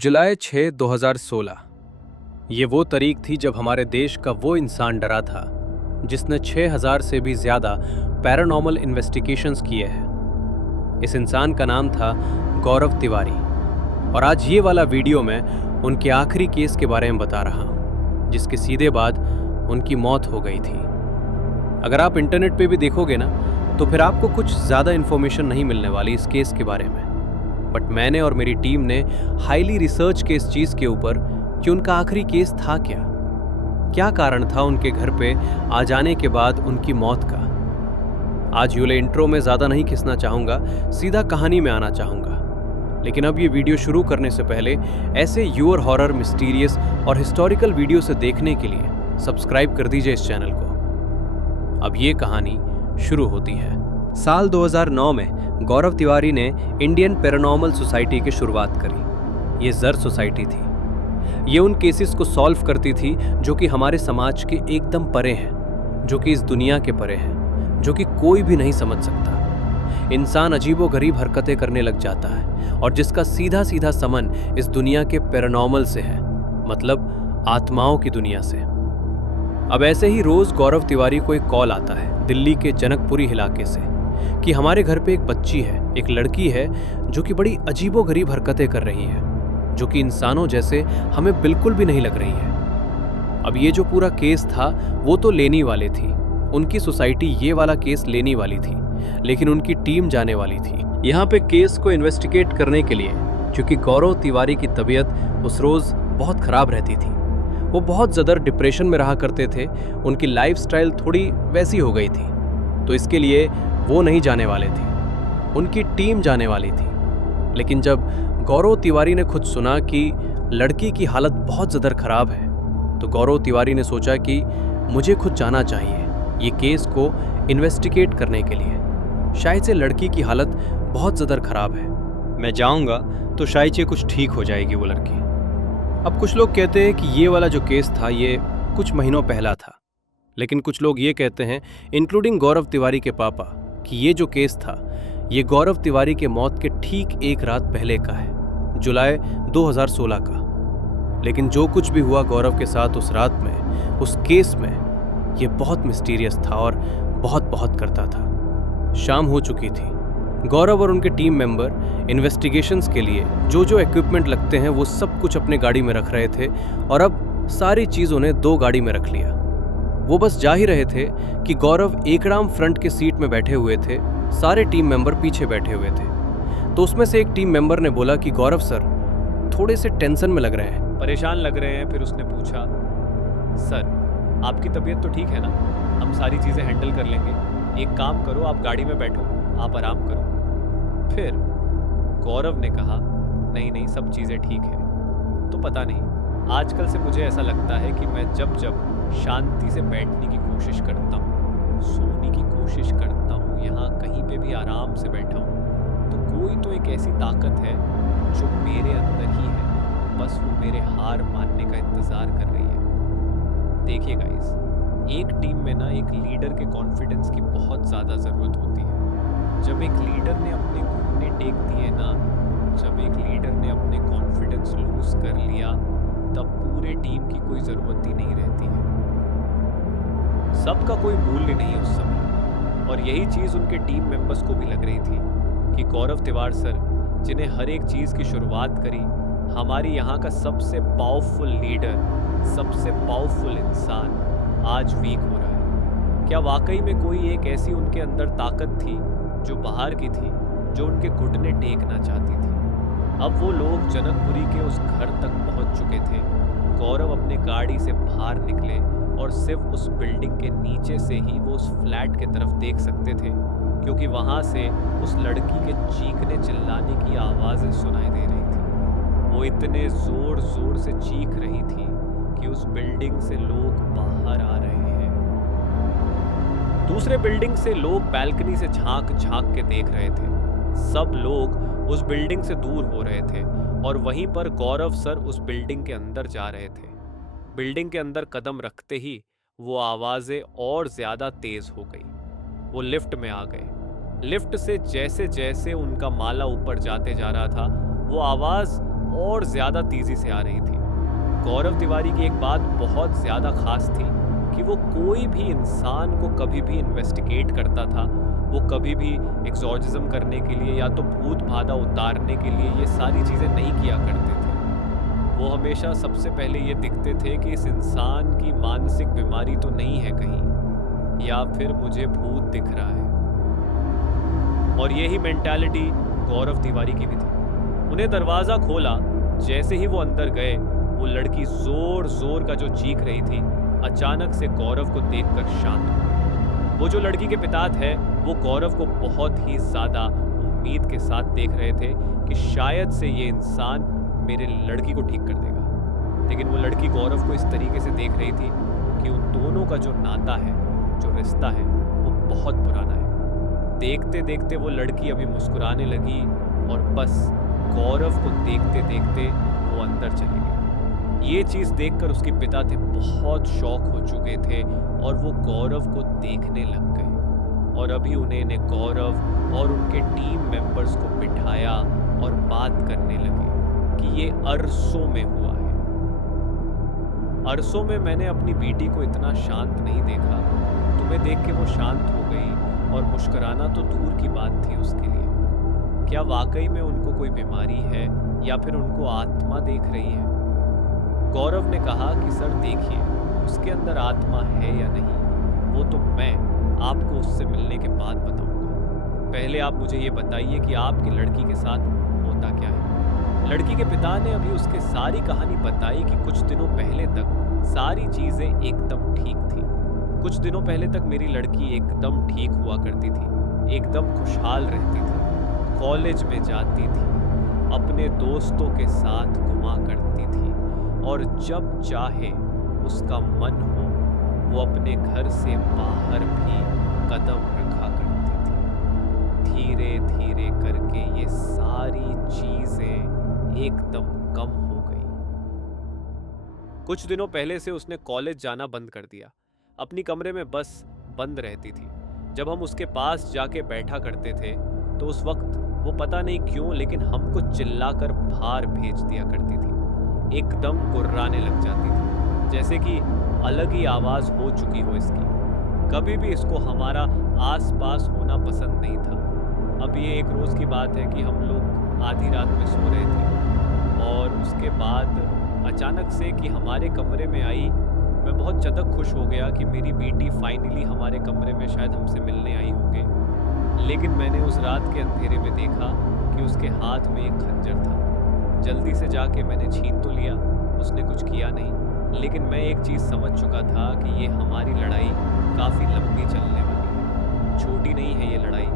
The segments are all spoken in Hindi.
जुलाई 6, 2016 ये वो तारीख थी जब हमारे देश का वो इंसान डरा था जिसने 6000 से भी ज्यादा पैरानॉर्मल इन्वेस्टिगेशंस किए हैं। इस इंसान का नाम था गौरव तिवारी और आज ये वाला वीडियो मैं उनके आखिरी केस के बारे में बता रहा हूँ जिसके सीधे बाद उनकी मौत हो गई थी। अगर आप इंटरनेट पे भी देखोगे ना तो फिर आपको कुछ ज़्यादा इन्फॉर्मेशन नहीं मिलने वाली इस केस के बारे में, बट मैंने और मेरी टीम ने हाईली रिसर्च के इस चीज़ के ऊपर कि उनका आखिरी केस था क्या कारण था उनके घर पे आ जाने के बाद उनकी मौत का। आज यूले इंट्रो में ज़्यादा नहीं खिंचना चाहूँगा, सीधा कहानी में आना चाहूँगा। लेकिन अब ये वीडियो शुरू करने से पहले ऐसे यूर हॉरर, मिस्टीरियस और हिस्टोरिकल वीडियो से देखने के लिए सब्सक्राइब कर दीजिए इस चैनल को। अब ये कहानी शुरू होती है। साल 2009 में गौरव तिवारी ने इंडियन पैरानॉर्मल सोसाइटी की शुरुआत करी। ये जर सोसाइटी थी। ये उन केसेस को सॉल्व करती थी जो कि हमारे समाज के एकदम परे हैं, जो कि इस दुनिया के परे हैं, जो कि कोई भी नहीं समझ सकता। इंसान अजीबोगरीब हरकतें करने लग जाता है और जिसका सीधा सीधा संबंध इस दुनिया के पैरानॉर्मल से है, मतलब आत्माओं की दुनिया से। अब ऐसे ही रोज गौरव तिवारी को एक कॉल आता है दिल्ली के जनकपुरी इलाके से कि हमारे घर पे एक बच्ची है, एक लड़की है जो कि बड़ी अजीबोगरीब हरकतें कर रही है, जो कि इंसानों जैसे हमें बिल्कुल भी नहीं लग रही है। अब ये जो पूरा केस था वो तो लेनी वाली थी, उनकी सोसाइटी ये वाला केस लेनी वाली थी, लेकिन उनकी टीम जाने वाली थी यहाँ पे केस को इन्वेस्टिगेट करने के लिए, क्योंकि गौरव तिवारी की तबीयत उस रोज बहुत खराब रहती थी। वो बहुत ज़्यादा डिप्रेशन में रहा करते थे, उनकी लाइफस्टाइल थोड़ी वैसी हो गई थी, तो इसके लिए वो नहीं जाने वाले थे, उनकी टीम जाने वाली थी। लेकिन जब गौरव तिवारी ने खुद सुना कि लड़की की हालत बहुत ज़्यादा खराब है, तो गौरव तिवारी ने सोचा कि मुझे खुद जाना चाहिए ये केस को इन्वेस्टिगेट करने के लिए। शायद से लड़की की हालत बहुत ज़्यादा खराब है, मैं जाऊंगा तो शायद से कुछ ठीक हो जाएगी वो लड़की। अब कुछ लोग कहते हैं कि ये वाला जो केस था ये कुछ महीनों पहला था, लेकिन कुछ लोग ये कहते हैं, इंक्लूडिंग गौरव तिवारी के पापा, कि ये जो केस था ये गौरव तिवारी के मौत के ठीक एक रात पहले का है, जुलाई 2016 का। लेकिन जो कुछ भी हुआ गौरव के साथ उस रात में, उस केस में, ये बहुत मिस्टीरियस था और बहुत करता था। शाम हो चुकी थी। गौरव और उनके टीम मेंबर इन्वेस्टिगेशंस के लिए जो जो इक्विपमेंट लगते हैं वो सब कुछ अपने गाड़ी में रख रहे थे और अब सारी चीज़ उन्हें 2 गाड़ी में रख लिया। वो बस जा ही रहे थे कि गौरव एकराम फ्रंट के सीट में बैठे हुए थे, सारे टीम मेंबर पीछे बैठे हुए थे। तो उसमें से एक टीम मेंबर ने बोला कि गौरव सर थोड़े से टेंशन में लग रहे हैं, परेशान लग रहे हैं। फिर उसने पूछा, सर आपकी तबीयत तो ठीक है ना, हम सारी चीज़ें हैंडल कर लेंगे, एक काम करो आप गाड़ी में बैठो, आप आराम करो। फिर गौरव ने कहा, नहीं सब चीज़ें ठीक है। तो पता नहीं, आजकल से मुझे ऐसा लगता है कि मैं जब शांति से बैठने की कोशिश करता हूँ, सोने की कोशिश करता हूँ, यहाँ कहीं पे भी आराम से बैठा हूँ, तो कोई तो एक ऐसी ताकत है जो मेरे अंदर ही है, बस वो मेरे हार मानने का इंतज़ार कर रही है। देखिए गाइस, एक टीम में ना एक लीडर के कॉन्फिडेंस की बहुत ज़्यादा ज़रूरत होती है। जब एक लीडर ने अपने घुटने टेक दिए ना, जब एक लीडर ने अपने कॉन्फिडेंस लूज कर लिया, तब पूरे टीम की कोई ज़रूरत ही नहीं रहती है। सबका कोई मूल्य नहीं है उस समय, और यही चीज़ उनके टीम मेंबर्स को भी लग रही थी कि गौरव तिवारी सर, जिन्हें हर एक चीज़ की शुरुआत करी, हमारी यहाँ का सबसे पावरफुल लीडर, सबसे पावरफुल इंसान, आज वीक हो रहा है। क्या वाकई में कोई एक ऐसी उनके अंदर ताकत थी जो बाहर की थी, जो उनके घुटने टेकना चाहती थी? अब वो लोग जनकपुरी के उस घर तक पहुंच चुके थे। गौरव अपने गाड़ी से बाहर निकले और सिर्फ उस बिल्डिंग के नीचे से ही वो उस फ्लैट के तरफ देख सकते थे, क्योंकि वहां से उस लड़की के चीखने चिल्लाने की आवाज़ें सुनाई दे रही थी। वो इतने ज़ोर से चीख रही थी कि उस बिल्डिंग से लोग बाहर आ रहे हैं। दूसरे बिल्डिंग से लोग बैल्कनी से झांक के देख रहे थे। सब लोग उस बिल्डिंग से दूर हो रहे थे और वहीं पर गौरव सर उस बिल्डिंग के अंदर जा रहे थे। बिल्डिंग के अंदर कदम रखते ही वो आवाज़ें और ज़्यादा तेज़ हो गई। वो लिफ्ट में आ गए। लिफ्ट से जैसे जैसे उनका माला ऊपर जाते जा रहा था, वो आवाज़ और ज़्यादा तेज़ी से आ रही थी। गौरव तिवारी की एक बात बहुत ज़्यादा खास थी कि वो कोई भी इंसान को कभी भी इन्वेस्टिगेट करता था। वो कभी भी एग्जॉर्सिज्म करने के लिए या तो भूत बाधा उतारने के लिए ये सारी चीज़ें नहीं किया करते थे। वो हमेशा सबसे पहले ये देखते थे कि इस इंसान की मानसिक बीमारी तो नहीं है कहीं, या फिर मुझे भूत दिख रहा है। और यही मेंटालिटी गौरव तिवारी की भी थी। उन्हें दरवाज़ा खोला, जैसे ही वो अंदर गए, वो लड़की जोर जोर का जो चीख रही थी अचानक से गौरव को देखकर शांत हुई। वो जो लड़की के पिता थे वो गौरव को बहुत ही ज़्यादा उम्मीद के साथ देख रहे थे कि शायद से ये इंसान मेरे लड़की को ठीक कर देगा। लेकिन वो लड़की गौरव को इस तरीके से देख रही थी कि उन दोनों का जो नाता है, जो रिश्ता है, वो बहुत पुराना है। देखते देखते वो लड़की अभी मुस्कुराने लगी और बस गौरव को देखते देखते वो अंदर चली गई। ये चीज़ देखकर उसके पिता थे बहुत शॉक हो चुके थे और वो गौरव को देखने लग गए। और अभी उन्हें गौरव और उनके टीम मेंबर्स को बिठाया और बात करने लगे कि ये अरसों में हुआ है। अरसों में मैंने अपनी बेटी को इतना शांत नहीं देखा। तुम्हें देख के वो शांत हो गई और मुस्कुराना तो दूर की बात थी उसके लिए। क्या वाकई में उनको कोई बीमारी है या फिर उनको आत्मा देख रही है? गौरव ने कहा कि सर देखिए, उसके अंदर आत्मा है या नहीं वो तो मैं आपको उससे मिलने के बाद बताऊंगा। पहले आप मुझे ये बताइए कि आपकी लड़की के साथ होता क्या है। लड़की के पिता ने अभी उसके सारी कहानी बताई कि कुछ दिनों पहले तक सारी चीजें एकदम ठीक थी। कुछ दिनों पहले तक मेरी लड़की एकदम ठीक हुआ करती थी, एकदम खुशहाल रहती थी, कॉलेज में जाती थी, अपने दोस्तों के साथ घुमा करती थी और जब चाहे उसका मन हो वो अपने घर से बाहर भी कदम रखा करती थी। धीरे धीरे करके ये सारी चीजें एकदम कम हो गई। कुछ दिनों पहले से उसने कॉलेज जाना बंद कर दिया। अपनी कमरे में बस बंद रहती थी। जब हम उसके पास जाके बैठा करते थे तो उस वक्त वो पता नहीं क्यों लेकिन हमको चिल्लाकर बाहर भेज दिया करती थी। एकदम गुर्राने लग जाती थी, जैसे कि अलग ही आवाज़ हो चुकी हो इसकी। कभी भी इसको हमारा आसपास होना पसंद नहीं था। अब ये एक रोज़ की बात है कि हम लोग आधी रात में सो रहे थे और उसके बाद अचानक से कि हमारे कमरे में आई। मैं बहुत ज़्यादा खुश हो गया कि मेरी बेटी फाइनली हमारे कमरे में शायद हमसे मिलने आई होंगे। लेकिन मैंने उस रात के अंधेरे में देखा कि उसके हाथ में एक खंजर था। जल्दी से जाके मैंने छीन तो लिया, उसने कुछ किया नहीं, लेकिन मैं एक चीज़ समझ चुका था कि ये हमारी लड़ाई काफ़ी लंबी चलने वाली है। छोटी नहीं है ये लड़ाई,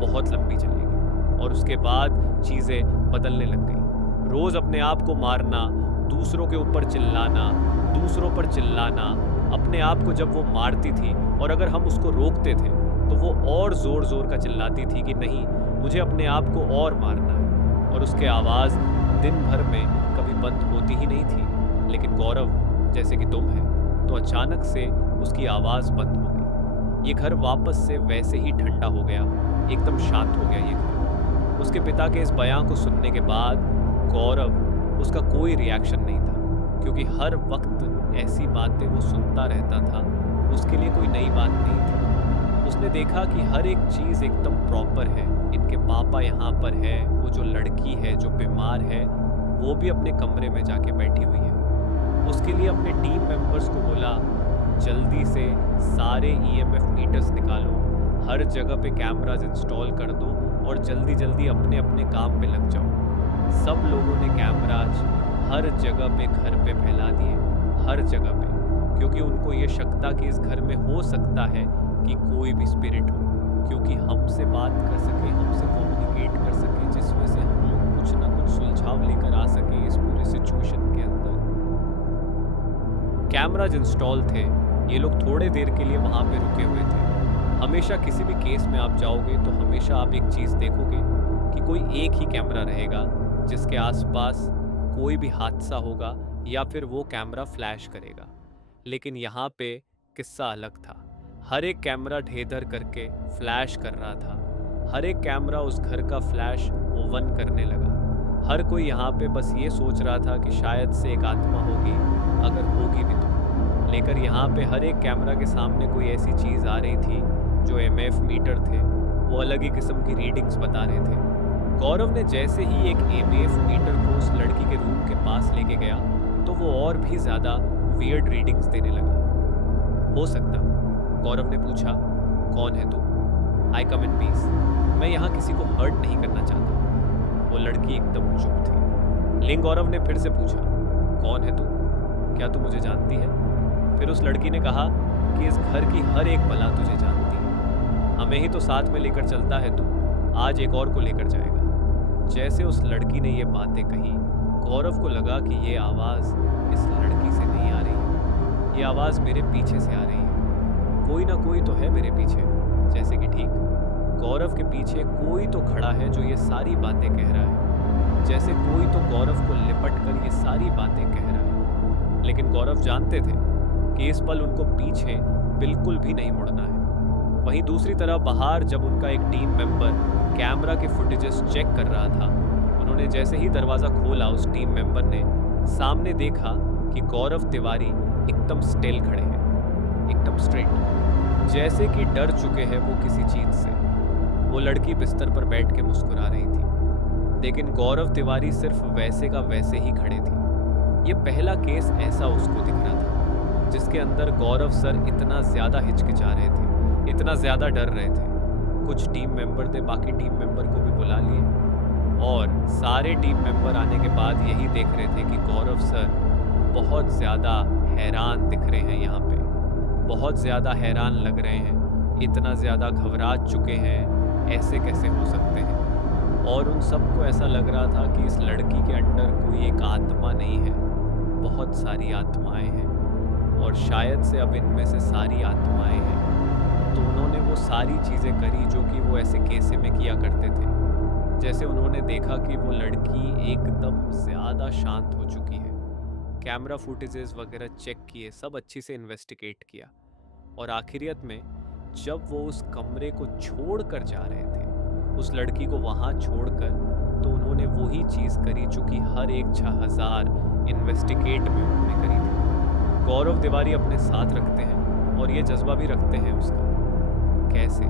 बहुत लंबी चलेगी। और उसके बाद चीज़ें बदलने लग गई। रोज़ अपने आप को मारना, दूसरों के ऊपर चिल्लाना, दूसरों पर चिल्लाना। अपने आप को जब वो मारती थी और अगर हम उसको रोकते थे तो वो और ज़ोर ज़ोर का चिल्लाती थी कि नहीं, मुझे अपने आप को और मारना है। और उसके आवाज़ दिन भर में कभी बंद होती ही नहीं थी। लेकिन गौरव, जैसे कि तुम है, तो अचानक से उसकी आवाज़ बंद हो गई। ये घर वापस से वैसे ही ठंडा हो गया, एकदम शांत हो गया ये घर। उसके पिता के इस बयान को सुनने के बाद गौरव, उसका कोई रिएक्शन नहीं था, क्योंकि हर वक्त ऐसी बातें वो सुनता रहता था। उसके लिए कोई नई बात नहीं थी। उसने देखा कि हर एक चीज़ एकदम प्रॉपर है। इनके पापा यहाँ पर है, वो जो लड़की है जो बीमार है वो भी अपने कमरे में जाके बैठी हुई है। उसके लिए अपने टीम मेंबर्स को बोला, जल्दी से सारे ईएमएफ मीटर्स निकालो, हर जगह पे कैमराज इंस्टॉल कर दो और जल्दी जल्दी अपने अपने काम पे लग जाओ। सब लोगों ने कैमराज हर जगह पे घर पे फैला दिए, हर जगह पे, क्योंकि उनको ये शक था कि इस घर में हो सकता है कि कोई भी स्पिरिट हो, क्योंकि हमसे बात कर सके, हमसे कम्युनिकेट कर सके, जिस वजह से हम लोग कुछ ना कुछ सुलझाव लेकर आ सके इस पूरे सिचुएशन के अंदर। कैमराज इंस्टॉल थे। ये लोग थोड़े देर के लिए वहाँ पे रुके हुए थे। हमेशा किसी भी केस में आप जाओगे तो हमेशा आप एक चीज़ देखोगे कि कोई एक ही कैमरा रहेगा जिसके आसपास कोई भी हादसा होगा या फिर वो कैमरा फ्लैश करेगा। लेकिन यहाँ पे किस्सा अलग था। हर एक कैमरा ढेधर करके फ्लैश कर रहा था। हर एक कैमरा उस घर का फ्लैश ओवन करने लगा। हर कोई यहाँ पे बस ये सोच रहा था कि शायद से एक आत्मा होगी, अगर होगी भी तो। लेकर यहाँ पे हर एक कैमरा के सामने कोई ऐसी चीज़ आ रही थी जो एमएफ मीटर थे, वो अलग ही किस्म की रीडिंग्स बता रहे थे। गौरव ने जैसे ही एक एमएफ मीटर को उस लड़की के रूम के पास लेके गया तो वो और भी ज़्यादा वियर्ड रीडिंग्स देने लगा। हो सकता? गौरव ने पूछा। कौन है तू? आई कम इन पीस। मैं यहाँ किसी को हर्ट नहीं करना चाहता। वो लड़की एकदम चुप थी। लेकिन गौरव ने फिर से पूछा, कौन है तू? क्या तू मुझे जानती है? फिर उस लड़की ने कहा कि इस घर की हर एक बला तुझे जानती है। हमें ही तो साथ में लेकर चलता है तू, आज एक और को लेकर जाएगा। जैसे उस लड़की ने ये बातें कही, गौरव को लगा कि ये आवाज़ इस लड़की से नहीं आ रही है, ये आवाज़ मेरे पीछे से आ रही है। कोई ना कोई तो है मेरे पीछे। जैसे कि ठीक गौरव के पीछे कोई तो खड़ा है जो ये सारी बातें कह रहा है, जैसे कोई तो गौरव को लिपट कर ये सारी बातें कह रहा है। लेकिन गौरव जानते थे कि इस पल उनको पीछे बिल्कुल भी नहीं मुड़ना है। वहीं दूसरी तरफ बाहर जब उनका एक टीम मेंबर कैमरा के फुटेजेस चेक कर रहा था, उन्होंने जैसे ही दरवाज़ा खोला उस टीम मेंबर ने सामने देखा कि गौरव तिवारी एकदम स्टिल खड़े हैं, एकदम स्ट्रेट, जैसे कि डर चुके हैं वो किसी चीज़ से। वो लड़की बिस्तर पर बैठ के मुस्कुरा रही थी, लेकिन गौरव तिवारी सिर्फ वैसे का वैसे ही खड़े थे। ये पहला केस ऐसा उसको दिख रहा था जिसके अंदर गौरव सर इतना ज़्यादा हिचकिचा रहे थे, इतना ज़्यादा डर रहे थे। कुछ टीम मेंबर थे, बाकी टीम मेंबर को भी बुला लिए और सारे टीम मेंबर आने के बाद यही देख रहे थे कि गौरव सर बहुत ज़्यादा हैरान दिख रहे हैं। यहाँ पे बहुत ज़्यादा हैरान लग रहे हैं, इतना ज़्यादा घबरा चुके हैं, ऐसे कैसे हो सकते हैं। और उन सबको ऐसा लग रहा था कि इस लड़की के अंदर कोई एक आत्मा नहीं है, बहुत सारी आत्माएं हैं और शायद से अब इनमें से सारी आत्माएं हैं। तो उन्होंने वो सारी चीज़ें करी जो कि वो ऐसे केसे में किया करते थे। जैसे उन्होंने देखा कि वो लड़की एकदम ज़्यादा शांत हो चुकी है, कैमरा फुटेजेस वगैरह चेक किए, सब अच्छी से इन्वेस्टिगेट किया और आखिरियत में जब वो उस कमरे को छोड़ कर जा रहे थे, उस लड़की को वहाँ छोड़कर, तो उन्होंने वही चीज़ करी जो कि हर एक 6000 इन्वेस्टिगेट में उन्होंने करी थी। गौरव तिवारी अपने साथ रखते हैं और ये जज्बा भी रखते हैं उसका। कैसे?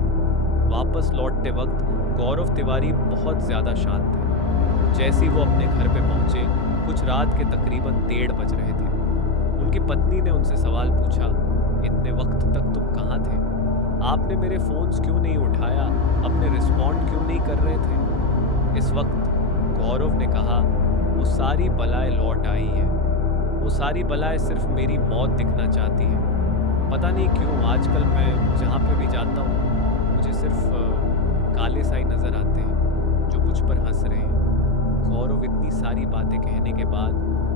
वापस लौटते वक्त गौरव तिवारी बहुत ज़्यादा शांत थे। जैसे ही वो अपने घर पे पहुंचे, कुछ रात के तकरीबन 1:30 बज रहे थे। उनकी पत्नी ने उनसे सवाल पूछा, इतने वक्त तक तुम कहाँ थे? आपने मेरे फ़ोन्स क्यों नहीं उठाया? अपने रिस्पॉन्ड क्यों नहीं कर रहे थे? इस वक्त गौरव ने कहा, वो सारी बलाएं लौट आई है, वो सारी बलाएं सिर्फ मेरी मौत दिखना चाहती है। पता नहीं क्यों आजकल मैं जहाँ पे भी जाता हूँ मुझे सिर्फ काले साई नज़र आते हैं जो मुझ पर हंस रहे हैं। गौरव इतनी सारी बातें कहने के बाद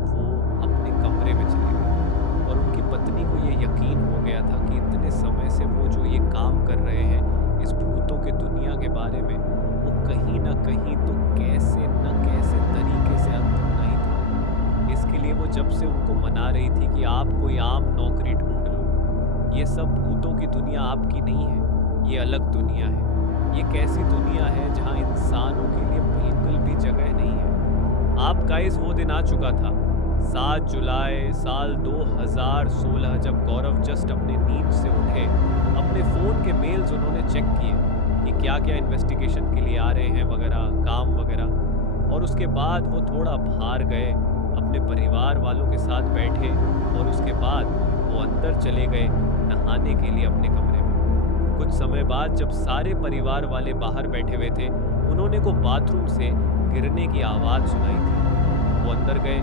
वो अपने कमरे में चले गए और उनकी पत्नी को ये यकीन हो गया था कि इतने समय से वो जो ये काम कर रहे हैं इस भूतों के दुनिया के बारे में, वो कहीं ना कहीं तो कैसे न कैसे तरीके से अंत होना ही था। इसके लिए वो जब से उनको मना रही थी कि आप कोई आम नौकरी ढूंढ लो, ये सब भूतों की दुनिया आपकी नहीं है, ये अलग दुनिया है। ये कैसी दुनिया है जहाँ इंसानों के लिए बिल्कुल भी जगह नहीं है। आप गाइस वो दिन आ चुका था 7 जुलाई साल 2016, जब गौरव जस्ट अपने नींद से उठे, अपने फ़ोन के मेल्स उन्होंने चेक किए कि क्या क्या इन्वेस्टिगेशन के लिए आ रहे हैं वगैरह, काम वगैरह, और उसके बाद वो थोड़ा बाहर गए, अपने परिवार वालों के साथ बैठे और उसके बाद वो अंदर चले गए नहाने के लिए अपने कमरे में। कुछ समय बाद जब सारे परिवार वाले बाहर बैठे हुए थे, उन्होंने को बाथरूम से गिरने की आवाज़ सुनाई थी। वो अंदर गए,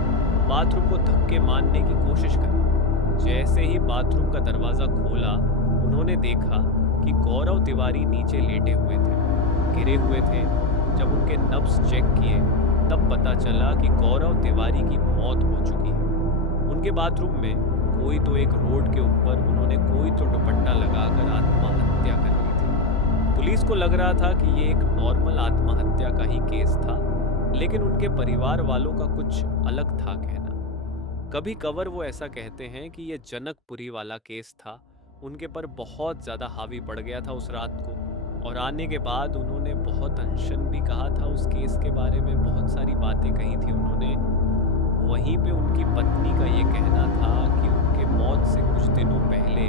बाथरूम को धक्के मारने की कोशिश करी। जैसे ही बाथरूम का दरवाज़ा खोला, उन्होंने देखा कि गौरव तिवारी नीचे लेटे हुए थे, गिरे हुए थे। जब उनके नब्ज़ चेक किए तब पता चला कि गौरव तिवारी की मौत हो चुकी है। उनके बाथरूम में कोई तो एक रोड के ऊपर उन्होंने कोई तो दुपट्टा लगाकर आत्महत्या कर ली थी। पुलिस को लग रहा था कि ये एक नॉर्मल आत्महत्या का ही केस था, लेकिन उनके परिवार वालों का कुछ अलग था कहना। कभी कवर वो ऐसा कहते हैं कि ये जनकपुरी वाला केस था, उनके पर बहुत ज़्यादा हावी पड़ गया था उस रात को। और आने के बाद उन्होंने बहुत अनशन भी कहा था उस केस के बारे में, बहुत सारी बातें कही थी उन्होंने। वहीं पे उनकी पत्नी का ये कहना था कि उनके मौत से कुछ दिनों पहले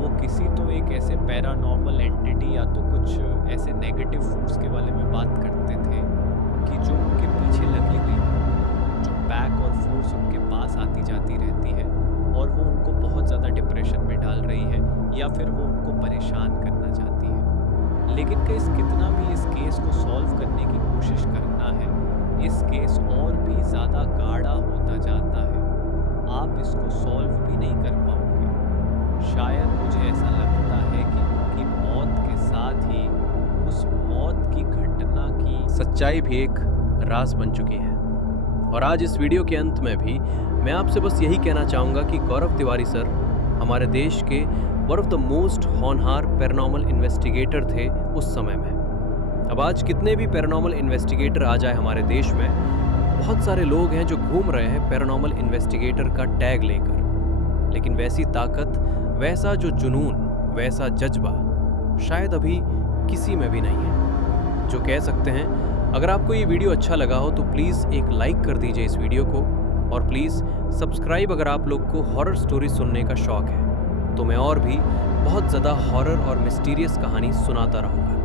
वो किसी तो एक ऐसे पैरानॉर्मल एंटिटी या तो कुछ ऐसे नेगेटिव फोर्स के बारे में बात करते थे कि जो उनके पीछे लगी हुई है, जो बैक और फोर्स उनके पास आती जाती रहती है और वो उनको बहुत ज़्यादा डिप्रेशन में डाल रही है या फिर वो उनको परेशान करना चाहती है। लेकिन गाइस, कितना भी इस केस को सॉल्व करने की कोशिश करना है, इस केस और भी ज़्यादा गाढ़ा होता जाता है। आप इसको सॉल्व भी नहीं कर पाओगे। शायद मुझे ऐसा लगता है कि उनकी मौत के साथ ही उस मौत की घटना की सच्चाई भी एक राज बन चुकी है। और आज इस वीडियो के अंत में भी मैं आपसे बस यही कहना चाहूँगा कि गौरव तिवारी सर हमारे देश के वन ऑफ द मोस्ट हॉनहार पैरानॉर्मल इन्वेस्टिगेटर थे उस समय में। अब आज कितने भी पैरानॉर्मल इन्वेस्टिगेटर आ जाए हमारे देश में, बहुत सारे लोग हैं जो घूम रहे हैं पैरानॉर्मल इन्वेस्टिगेटर का टैग लेकर, लेकिन वैसी ताकत, वैसा जो जुनून, वैसा जज्बा शायद अभी किसी में भी नहीं है। जो कह सकते हैं, अगर आपको ये वीडियो अच्छा लगा हो तो प्लीज़ एक लाइक कर दीजिए इस वीडियो को, और प्लीज़ सब्सक्राइब अगर आप लोग को हॉरर स्टोरी सुनने का शौक़ है, तो मैं और भी बहुत ज़्यादा हॉरर और मिस्टीरियस कहानी सुनाता रहूँगा।